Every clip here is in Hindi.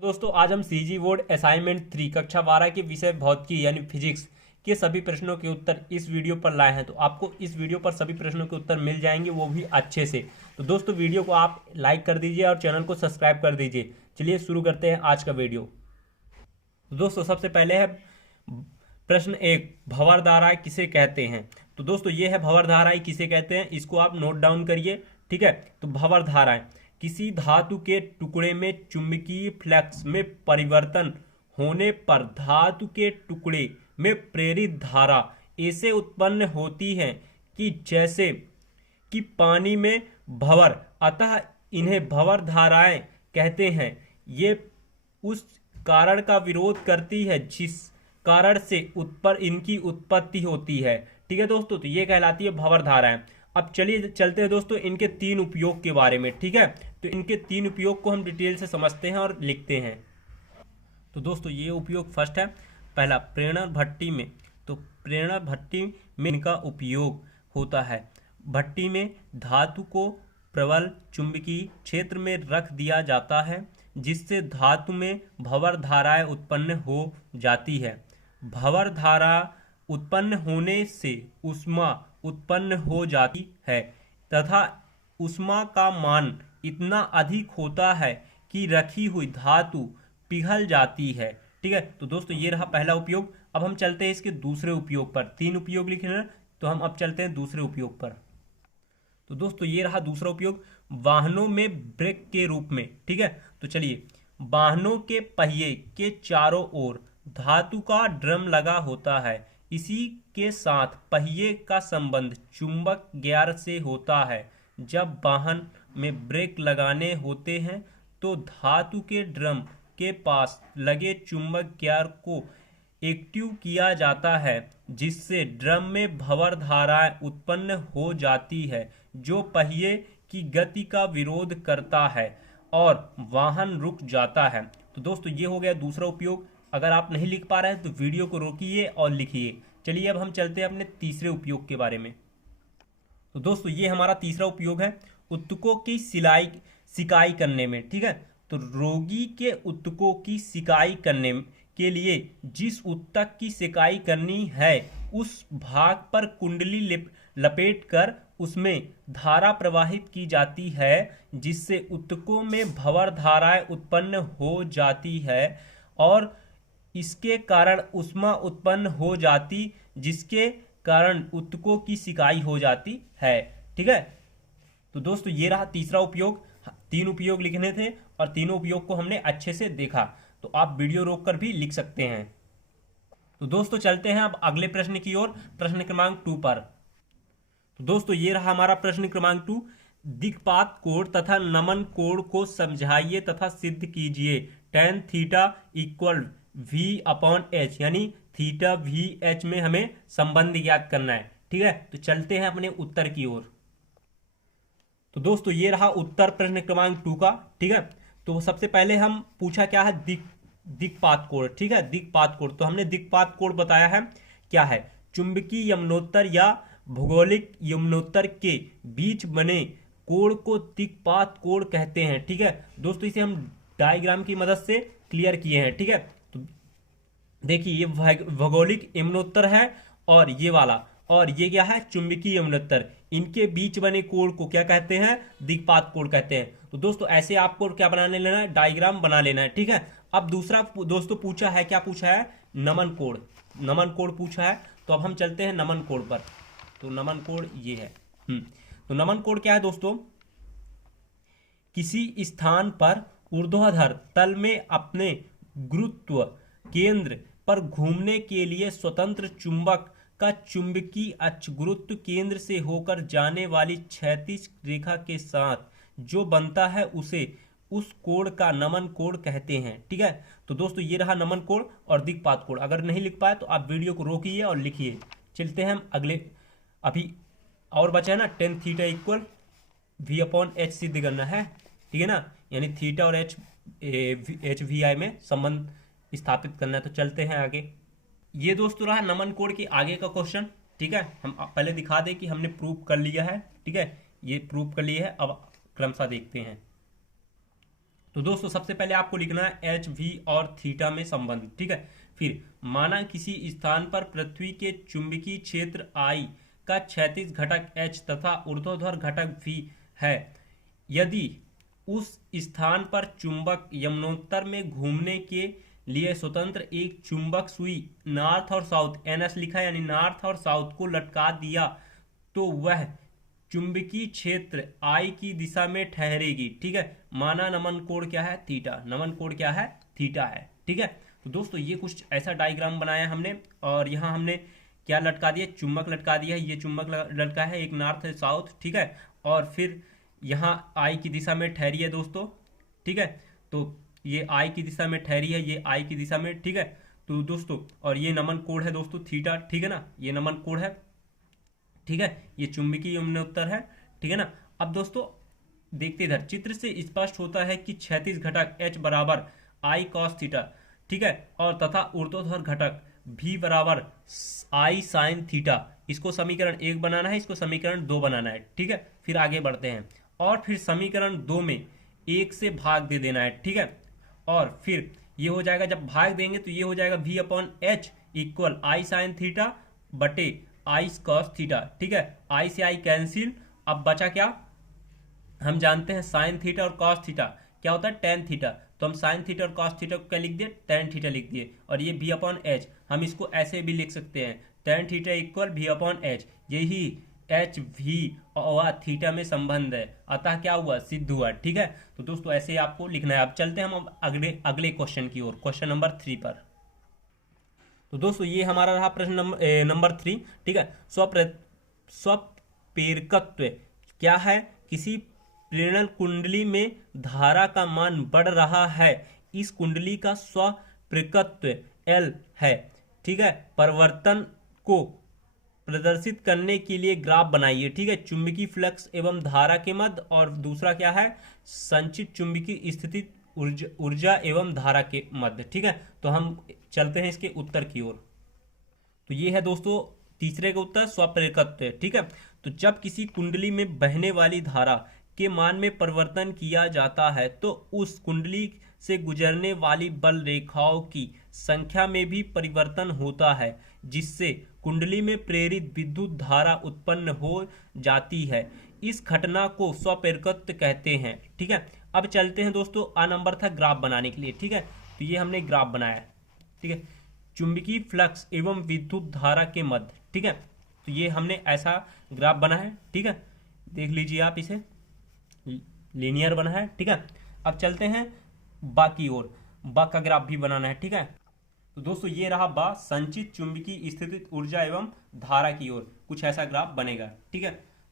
दोस्तों आज हम सीजी बोर्ड असाइनमेंट 3 कक्षा 12 के विषय भौतिकी यानी फिजिक्स के सभी प्रश्नों के उत्तर इस वीडियो पर लाए हैं। तो आपको इस वीडियो पर सभी प्रश्नों के उत्तर मिल जाएंगे, वो भी अच्छे से। तो दोस्तों वीडियो को आप लाइक कर दीजिए और चैनल को सब्सक्राइब कर दीजिए। चलिए शुरू करते हैं आज का वीडियो। तो दोस्तों सबसे पहले है प्रश्न 1, भंवर धाराएं किसे कहते हैं। तो दोस्तों ये है भंवर धाराएं किसे कहते हैं, इसको आप नोट डाउन करिए। ठीक है, तो भंवर धाराएं किसी धातु के टुकड़े में चुंबकीय फ्लक्स में परिवर्तन होने पर धातु के टुकड़े में प्रेरित धारा ऐसे उत्पन्न होती है कि जैसे कि पानी में भंवर, अतः इन्हें भंवर धाराएं कहते हैं। ये उस कारण का विरोध करती है जिस कारण से इनकी उत्पत्ति होती है। ठीक है दोस्तों, तो ये कहलाती है भंवर धाराएं। अब चलिए चलते हैं दोस्तों इनके 3 उपयोग के बारे में। ठीक है, तो इनके 3 उपयोग को हम डिटेल से समझते हैं और लिखते हैं। तो दोस्तों ये उपयोग फर्स्ट है, पहला प्रेरण भट्टी में। तो प्रेरण भट्टी में इनका उपयोग होता है। भट्टी में धातु को प्रबल चुंबकीय क्षेत्र में रख दिया जाता है जिससे धातु में भंवर धाराएं उत्पन्न हो जाती है। भंवर धारा उत्पन्न होने से ऊष्मा उत्पन्न हो जाती है तथा ऊष्मा का मान इतना अधिक होता है कि रखी हुई धातु पिघल जाती है। ठीक है, तो दोस्तों ये रहा पहला उपयोग। अब हम चलते हैं इसके दूसरे उपयोग पर। 3 उपयोग लिखे हैं, तो हम अब चलते हैं दूसरे उपयोग पर। तो दोस्तों ये रहा दूसरा उपयोग, वाहनों में ब्रेक के रूप में। ठीक है, तो चलिए, वाहनों के पहिए के चारों ओर धातु का ड्रम लगा होता है। इसी के साथ पहिए का संबंध चुंबक गियर से होता है। जब वाहन में ब्रेक लगाने होते हैं तो धातु के ड्रम के पास लगे चुंबक गियर को एक्टिव किया जाता है जिससे ड्रम में भंवर धाराएं उत्पन्न हो जाती है जो पहिए की गति का विरोध करता है और वाहन रुक जाता है। तो दोस्तों ये हो गया दूसरा उपयोग। अगर आप नहीं लिख पा रहे हैं तो वीडियो को रोकिए और लिखिए। चलिए अब हम चलते हैं अपने तीसरे उपयोग के बारे में। तो दोस्तों ये हमारा तीसरा उपयोग है ऊतकों की सिकाई करने में। ठीक है, तो रोगी के ऊतकों की सिकाई करने के लिए जिस ऊतक की सिकाई करनी है उस भाग पर कुंडली लपेट कर उसमें धारा प्रवाहित की जाती है जिससे ऊतकों में भंवर धाराएं उत्पन्न हो जाती है और इसके कारण ऊष्मा उत्पन्न हो जाती जिसके कारण ऊतकों की सिकाई हो जाती है। ठीक है, तो दोस्तों ये रहा तीसरा उपयोग। 3 उपयोग लिखने थे और तीनों उपयोग को हमने अच्छे से देखा। तो आप वीडियो रोककर भी लिख सकते हैं। तो दोस्तों चलते हैं अब अगले प्रश्न की ओर, प्रश्न क्रमांक 2 पर। तो दोस्तों ये रहा हमारा प्रश्न क्रमांक 2, दिक्पात कोण तथा नमन कोण को समझाइए तथा सिद्ध कीजिए। tan थीटा इक्वल v/h, यानी थीटा VH में हमें संबंध ज्ञात करना है। ठीक है, तो चलते हैं अपने उत्तर की ओर। तो दोस्तों ये रहा उत्तर प्रश्न क्रमांक 2 का। ठीक है, तो सबसे पहले हम पूछा क्या है, दिक्पात कोण। ठीक है, दिक्पात कोण, तो हमने दिक्पात कोण बताया है क्या है, चुंबकीय यमनोत्तर या भौगोलिक यमनोत्तर के बीच बने कोण को दिक्पात कोण कहते हैं। ठीक है दोस्तों, इसे हम डायग्राम की मदद से क्लियर किए हैं। ठीक है, तो देखिए ये भौगोलिक यमनोत्तर है और ये वाला, और ये क्या है, चुंबकीय यमनोत्तर। इनके बीच बने कोण को क्या कहते हैं, दिक्पात कोण कहते हैं। तो दोस्तों ऐसे आपको क्या बनाने लेना है, डायग्राम बना लेना है। ठीक है, अब दूसरा दोस्तों पूछा है, क्या पूछा है, नमन कोण। नमन कोण पूछा है, तो अब हम चलते हैं नमन कोण पर। तो नमन कोण ये है। तो नमन कोण क्या है दोस्तों, किसी स्थान पर ऊर्ध्वाधर तल में अपने गुरुत्व केंद्र पर घूमने के लिए स्वतंत्र चुंबक का चुंबकीय अक्ष गुरुत्व केंद्र से होकर जाने वाली क्षैतिज रेखा के साथ जो बनता है उसे उस कोण का नमन कोण कहते हैं। ठीक है, तो दोस्तों ये रहा नमन कोण और दिक्पात कोण। अगर नहीं लिख पाए तो आप वीडियो को रोकिए और लिखिए। चलते हैं हम अगले, अभी और बचा है ना, tan थीटा इक्वल v/h सिद्ध करना है। ठीक है ना, यानी थीटा और एच वी आई में संबंध स्थापित करना है। तो चलते हैं आगे। ये दोस्तों रहा नमन कोण के आगे का क्वेश्चन। ठीक है, हम पहले दिखा दें कि हमने प्रूव कर लिया है। ठीक है, ये प्रूव कर लिया है। अब क्रमशः देखते हैं। तो दोस्तों सबसे पहले आपको लिखना है एच वी और थीटा में संबंध, ठीक है। फिर माना किसी स्थान पर पृथ्वी के चुंबकीय क्षेत्र I का क्षैतिज घटक H तथा ऊर्ध्वाधर घटक V है। यदि उस स्थान पर चुंबक यमनोत्तर में घूमने के लिए स्वतंत्र एक चुंबक सुई नॉर्थ और साउथ, NS लिखा है यानी नॉर्थ और साउथ को लटका दिया, तो वह चुंबकीय क्षेत्र I की दिशा में ठहरेगी, ठीक है। माना नमन कोण क्या है, थीटा। नमन कोण क्या है, थीटा है, ठीक है। तो दोस्तों ये कुछ ऐसा डायग्राम बनाया हमने, और यहाँ हमने क्या लटका दिया, चुंबक लटका दिया है। ये चुंबक लटका है, एक नॉर्थ है साउथ, ठीक है। और फिर यहाँ I की दिशा में ठहरी है दोस्तों, ठीक है। तो ये I की दिशा में ठहरी है, ये I की दिशा में, ठीक है। तो दोस्तों और ये नमन कोण है दोस्तों थीटा, ठीक है ना, ये नमन कोण है, ठीक है। ये चुंबकीय यमनोत्तर है, ठीक है ना। अब दोस्तों देखते इधर, चित्र से स्पष्ट होता है कि क्षैतिज घटक H बराबर I cos थीटा, ठीक है, और तथा ऊर्ध्वाधर घटक V बराबर I sin थीटा। इसको समीकरण 1 बनाना है, इसको समीकरण 2 बनाना है, ठीक है। फिर आगे बढ़ते हैं, और फिर समीकरण 2 में 1 से भाग दे देना है, ठीक है। और फिर ये हो जाएगा, जब भाग देंगे तो ये हो जाएगा V upon H equal I sin theta बटे I cos थीटा, ठीक है। I से I कैंसिल, अब बचा क्या, हम जानते हैं साइन थीटा और कॉस थीटा क्या होता है, टेन थीटा। तो हम साइन थीटा और कॉस थीटा को क्या लिख दिए, टेन थीटा लिख दिए। और ये भी अपॉन एच, हम इसको ऐसे भी लिख सकते हैं, टेन थीटा इक्वल भी अपॉन एच। यही एच भी और थीटा में संबंध है, अतः क्या हुआ, सिद्ध हुआ, ठीक है। तो दोस्तों ऐसे आपको लिखना है। अब चलते हैं हम अगले क्वेश्चन की ओर, क्वेश्चन नंबर 3 पर। तो दोस्तों ये हमारा रहा प्रश्न नंबर 3, ठीक है। स्वप्रेरकत्व क्या है, किसी प्रेरण कुंडली में धारा का मान बढ़ रहा है, इस कुंडली का स्वप्रेरकत्व L है, ठीक है। परिवर्तन को प्रदर्शित करने के लिए ग्राफ बनाइए, ठीक है। चुंबकीय फ्लक्स एवं धारा के मध्य, और दूसरा क्या है, संचित चुंबकीय स्थिति ऊर्जा एवं धारा के मध्य, ठीक है। तो हम चलते हैं इसके उत्तर की ओर। तो ये है दोस्तों तीसरे का उत्तर, स्वप्रेरकत्व, ठीक है। तो जब किसी कुंडली में बहने वाली धारा के मान में परिवर्तन किया जाता है, तो उस कुंडली से गुजरने वाली बल रेखाओं की संख्या में भी परिवर्तन होता है, जिससे कुंडली में प्रेरित विद्युत धारा उत्पन्न हो जाती है। इस घटना को स्वप्रेरकत्व कहते हैं, ठीक है। अब चलते हैं दोस्तों, आ नंबर था ग्राफ बनाने के लिए, ठीक है। तो ये हमने ग्राफ बनाया, ठीक है, चुंबकीय फ्लक्स एवं विद्युत धारा के मध्य, ठीक है। तो ये हमने ऐसा ग्राफ बना है, ठीक है, देख लीजिए आप, इसे लीनियर बना है, ठीक है। अब चलते हैं बा की ओर, बा का ग्राफ भी बनाना है, ठीक है। तो दोस्तों ये रहा बा, संचित चुंबकीय स्थितिज ऊर्जा एवं धारा की ओर कुछ ऐसा ग्राफ बनेगा, ठीक है।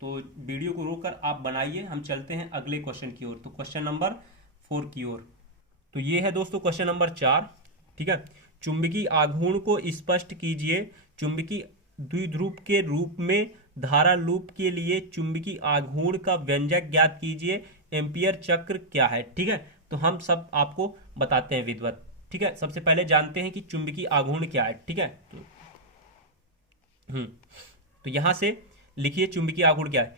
तो वीडियो को रोककर आप बनाइए, हम चलते हैं अगले क्वेश्चन की ओर, तो क्वेश्चन नंबर 4 की ओर। तो ये है दोस्तों क्वेश्चन नंबर 4, ठीक है। चुंबकीय आघूर्ण को स्पष्ट कीजिए, चुंबकीय द्विध्रुव के रूप में धारा लूप के लिए चुंबकीय आघूर्ण का व्यंजक ज्ञात कीजिए, एम्पियर चक्र क्या है, ठीक है। तो हम सब आपको बताते हैं विधिवत, ठीक है। सबसे पहले जानते हैं कि चुंबकीय आघूर्ण क्या है, ठीक है। तो यहां से लिखिए चुंबकीय आघूर्ण क्या है,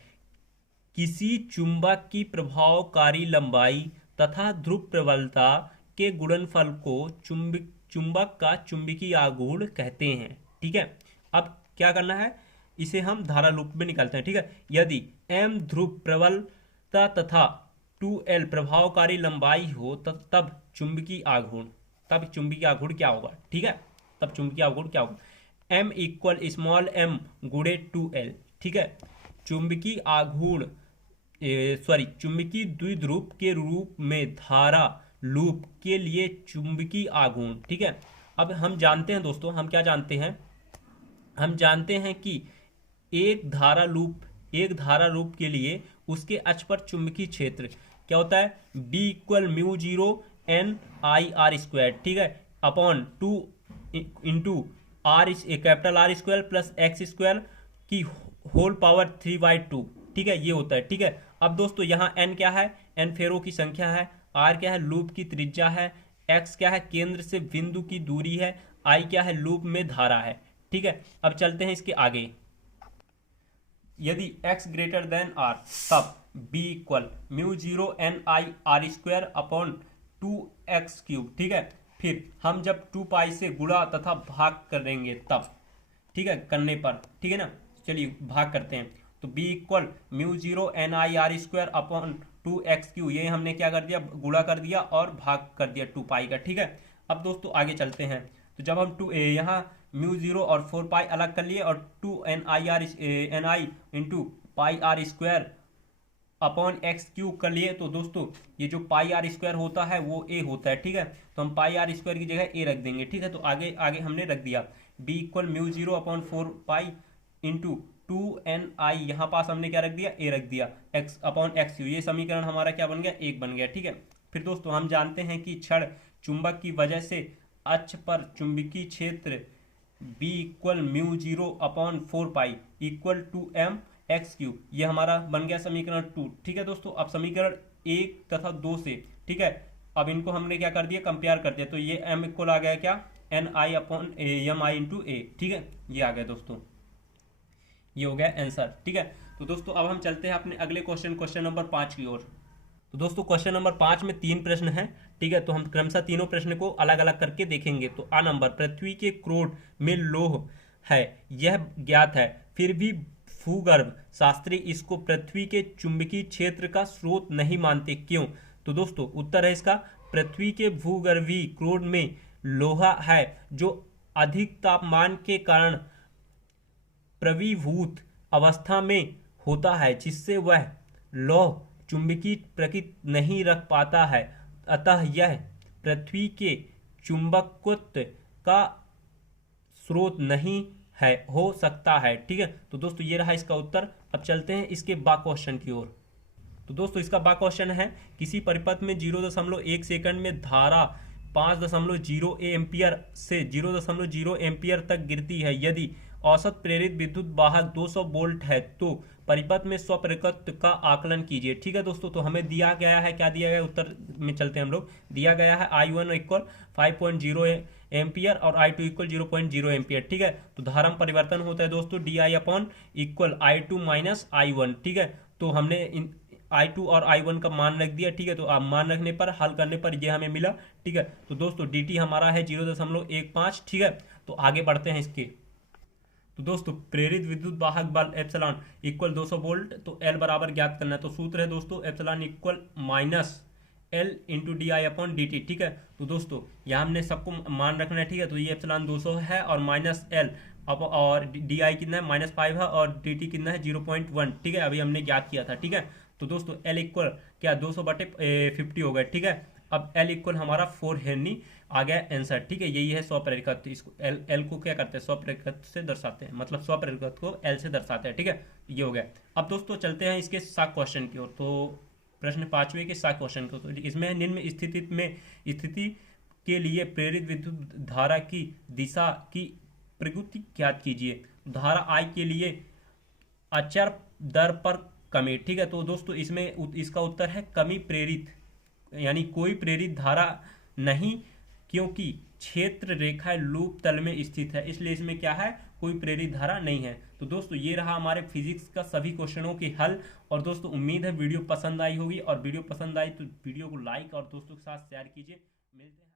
किसी चुंबक की प्रभावकारी लंबाई तथा ध्रुव प्रबलता के गुणनफल को चुंबक का चुंबकीय आघूर्ण कहते हैं, ठीक है। अब क्या करना है, इसे हम धारा लूप में निकालते हैं, ठीक है। यदि m ध्रुव प्रबलता तथा 2l प्रभावकारी लंबाई हो तब चुंबकीय आघूर्ण क्या होगा, ठीक है। तब चुंबकीय आघूर्ण क्या होगा, m इक्वल स्मॉल m गुणे 2l, ठीक है। चुंबकीय आघूर्ण चुंबकीय द्विध्रुव के रूप में धारा लूप के लिए चुंबकीय आघूर्ण, ठीक है। अब हम जानते हैं दोस्तों, हम क्या जानते हैं, हम जानते हैं कि एक धारा लूप के लिए उसके अक्ष पर चुंबकीय क्षेत्र क्या होता है, B equal mu 0 n I r square, ठीक है, upon 2 into capital R square plus x square की होल पावर 3/2, ठीक है, ये होता है, ठीक है। अब दोस्तों यहाँ n क्या है, n फेरों की संख्या है, r क्या है, लूप की त्रिज्या है, x क्या है, केंद्र से बिंदु की दूरी है, I क्या है, लूप में धारा है, ठीक है। अब चलते हैं इसके आगे, यदि x ग्रेटर देन r, तब B equal mu zero N I R square upon 2x³ ठीक है। फिर हम जब 2 पाई से गुणा तथा भाग करेंगे तब, ठीक है, करने पर, ठीक है ना। चलिए भाग करते हैं। तो b equal mu zero N I R square upon 2x³, ये हमने क्या कर दिया, गुणा कर दिया और भाग कर दिया 2 पाई का, ठीक है। अब दोस्तों आगे चलते हैं। तो जब हम यहाँ म्यू जीरो और 4 पाई अलग कर लिए और 2 N I into pi R square upon x³ कर लिए, तो दोस्तों ये जो पाई आर स्क्वायर होता है वो a होता है, ठीक है। तो हम पाई आर स्क्वायर की जगह a रख देंगे, ठीक है। तो आगे आगे हमने रख दिया b equal mu zero upon 4 pi into 2ni, यहाँ पास हमने क्या रख दिया, a रख दिया, x अपॉन x³। ये समीकरण हमारा क्या बन गया, 1 बन गया, ठीक है। फिर दोस्तों हम जानते हैं कि क्षण चुंबक की वजह से अक्ष पर चुंबकीय क्षेत्र b equal mu zero upon 4 pi equal to mx³, ये हमारा बन गया समीकरण 2, ठीक है दोस्तों। अब समीकरण 1 तथा 2 से, ठीक है, अब इनको हमने क्या कर दिया, कंपेयर कर दिया। तो ये m इक्वल आ गया क्या, एन आई अपॉन एम आई इंटू ए, ठीक है, ये आ गया दोस्तों, ये हो गया आंसर, ठीक है। तो दोस्तों अब हम चलते हैं अपने अगले क्वेश्चन नंबर 5 की ओर। तो दोस्तों क्वेश्चन नंबर 5 में 3 प्रश्न हैं, ठीक है। तो हम क्रमशः तीनों प्रश्न को अलग अलग करके देखेंगे। तो आ नंबर, पृथ्वी के क्रोड में लौह है यह ज्ञात है, फिर भी भूगर्भ शास्त्री इसको पृथ्वी के चुंबकीय क्षेत्र का स्रोत नहीं मानते, क्यों। तो दोस्तों उत्तर है इसका, पृथ्वी के भूगर्भीय क्रोड में लोहा है जो अधिक तापमान के कारण प्रवीभूत अवस्था में होता है, जिससे वह लौह चुंबकीय प्रकृति नहीं रख पाता है, अतः यह पृथ्वी के चुंबकत्व का स्रोत नहीं है हो सकता है, ठीक है। तो दोस्तों ये रहा इसका उत्तर। अब चलते हैं इसके बा क्वेश्चन की ओर। तो दोस्तों इसका बा क्वेश्चन है, किसी परिपथ में 0.1 सेकंड में धारा 5.0 एम्पियर से 0.0 एम्पियर तक गिरती है, यदि औसत प्रेरित विद्युत वाहक 200 वोल्ट है तो परिपथ में स्वप्रेरकत्व का आकलन कीजिए, ठीक है दोस्तों। तो हमें दिया गया है, क्या दिया गया, उत्तर में चलते हैं हम लोग। दिया गया है I1 इक्वल 5.0 एम्पियर और I2 इक्वल 0.0 एम्पियर, ठीक है। तो धारा में परिवर्तन होता है दोस्तों DI upon equal I2 minus I1, ठीक है। तो हमने I2 और I1 का मान रख दिया, ठीक है। तो आप मान रखने पर, हल करने पर ये हमें मिला, ठीक है। तो दोस्तों dt हमारा है 0.15, ठीक है। तो आगे बढ़ते हैं इसके। तो दोस्तों प्रेरित विद्युत वाहक बल एप्सिलॉन इक्वल 200 वोल्ट, तो L बराबर ज्ञात करना है। तो सूत्र है दोस्तों epsilon equal minus L into D I upon D T, ठीक है। तो दोस्तों यहाँ हमने सबको मान रखना है, ठीक है। तो ये एप्सिलॉन 200 है और माइनस L और डी आई कितना है, -5 है और डी टी कितना है 0.1, ठीक है। अभी हमने ज्ञात किया था, ठीक है। तो दोस्तों L इक्वल क्या 200/50 हो गया, ठीक है। अब L इक्वल हमारा 4 हेनरी आ गया आंसर, ठीक है। यही है स्वप्रेरकत्व। इसको L को क्या करते हैं, स्वप्रेरकत्व से दर्शाते हैं, मतलब स्वप्रेरकत्व को L से दर्शाते हैं, ठीक है। ये हो गया। अब दोस्तों चलते हैं इसके 7 क्वेश्चन की ओर। तो प्रश्न 5वें के 7 क्वेश्चन को, तो इसमें निम्न स्थिति के लिए प्रेरित विद्युत धारा की दिशा की प्रकृति ज्ञात कीजिए। धारा I के लिए अचर दर पर कमी, ठीक है। तो दोस्तों इसमें इसका उत्तर है कमी प्रेरित, यानी कोई प्रेरित धारा नहीं, क्योंकि क्षेत्र रेखा लूप तल में स्थित है, इसलिए इसमें क्या है, कोई प्रेरित धारा नहीं है। तो दोस्तों ये रहा हमारे फिजिक्स का सभी क्वेश्चनों के हल। और दोस्तों उम्मीद है वीडियो पसंद आई होगी, और वीडियो पसंद आई तो वीडियो को लाइक और दोस्तों के साथ शेयर कीजिए। मिलते हैं।